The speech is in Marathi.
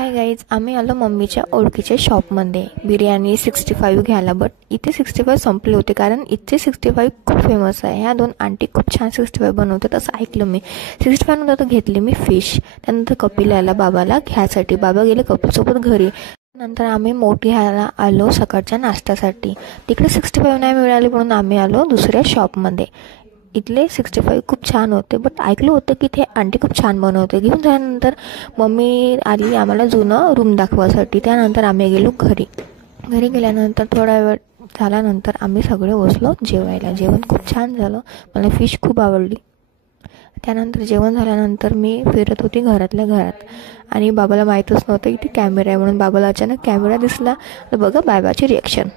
हाय गाईज, आम्ही आलो मम्मीच्या ओळखीच्या शॉपमध्ये बिर्याणी 65 घ्यायला. बट इथे 65 संपले होते कारण इथे 65 खूप फेमस आहे. ह्या दोन आंटी खूप छान 65 बनवतात असं ऐकलं मी. 65 नंतर घेतली मी फिश. त्यानंतर कपिल आला बाबाला घ्यायसाठी. बाबा गेले कपिलसोबत घरी. नंतर आम्ही मोठी घ्यायला आलो सकाळच्या नाश्त्यासाठी. तिकडे 65 नाही मिळाली म्हणून आम्ही आलो दुसऱ्या शॉपमध्ये. इथले 65 खूप छान होते. बट ऐकलं होतं की ते आंटी खूप छान बनवते. घेऊन झाल्यानंतर मम्मी आली आम्हाला जुनं रूम दाखवासाठी. त्यानंतर आम्ही गेलो घरी. घरी गेल्यानंतर थोडा वेळ झाल्यानंतर आम्ही सगळे बसलो जेवायला. जेवण खूप छान झालं. मला फिश खूप आवडली. त्यानंतर जेवण झाल्यानंतर मी फिरत होती घरातल्या घरात आणि बाबाला माहीतच नव्हतं इथे कॅमेरा आहे म्हणून. बाबाला अचानक कॅमेरा दिसला तर बघा बाबाची रिॲक्शन.